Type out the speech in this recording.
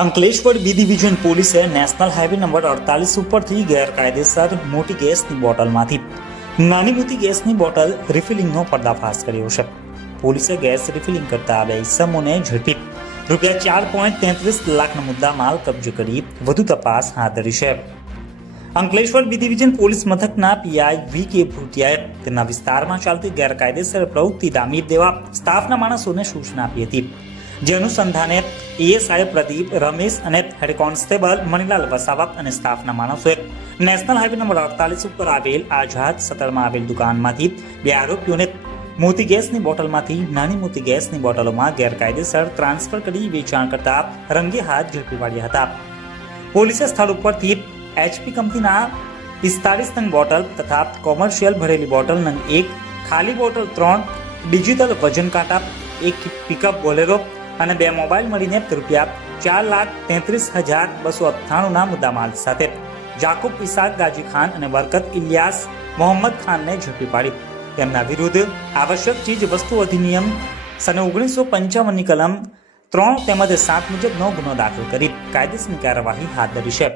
Ankleshwar B division પોલીસે national highway number અડતાલીસ ઉપરથી ગેરકાયદેસર મોટી ગેસની બોટલમાંથી નાની મોટી ગેસની બોટલ રિફિલિંગનો પર્દાફાશ કર્યો છે. પોલીસે ગેસ રિફિલિંગ કરતા બે ઇસમોને ઝડપી. રૂપિયા ચાર પોઈન્ટ તેત્રીસ લાખનો મુદ્દા માલ કબજે કરી વધુ તપાસ હાથ ધરી છે. અંકલેશ્વર બી ડિવિઝન પોલીસ મથકના પીઆઈ વી કે ભૂટિયાએ તેમના વિસ્તારમાં ચાલતી ગેરકાયદેસર પ્રવૃત્તિ ડામી દેવા સ્ટાફના માણસોને સૂચના આપી હતી. જે અનુસંધાને એએસઆઈ પ્રદીપ, રમેશ અને હેડ કોન્સ્ટેબલ મણિલાલ વસાવા અને સ્ટાફના માણસોએ નેશનલ હાઈવે નંબર અડતાલીસ ઉપર આવેલ આઝાદ સતળમાં આવેલ દુકાનમાંથી બે આરોપીઓને મોતી ગેસની બોટલમાંથી નાની મોતી ગેસની બોટલોમાં ગેરકાયદેસર ટ્રાન્સફર કરી વેચાણ કરતા રંગે હાથ ઝડપી પાડ્યા હતા. પોલીસે સ્થળ ઉપરથી એચપી કંપનીના પિસ્તાળીસ નંગ બોટલ તથા કોમર્શિયલ ભરેલી બોટલ એક, ખાલી બોટલ ત્રણ, ડિજિટલ વજન કાંટા, એક પિકઅપ બોલેરો અને બે મોબાઈલ મળીને રૂપિયા ચાર લાખ તેત્રીસ હજાર બસો અઠ્ઠાણુંના મુદ્દામાલ સાથે. જાકુબ ઇસાક ગાજી ખાન અને બરકત ઇલિયાસ મોહમ્મદ ખાનને ઝડપી પાડી. તેમના વિરુદ્ધ આવશ્યક ચીજ વસ્તુ અધિનિયમ સને ઓગણીસો પંચાવનની કલમ ત્રણ તેમજ સાત મુજબનો ગુનો દાખલ કરી. કાયદેસરની કાર્યવાહી હાથ ધરી છે.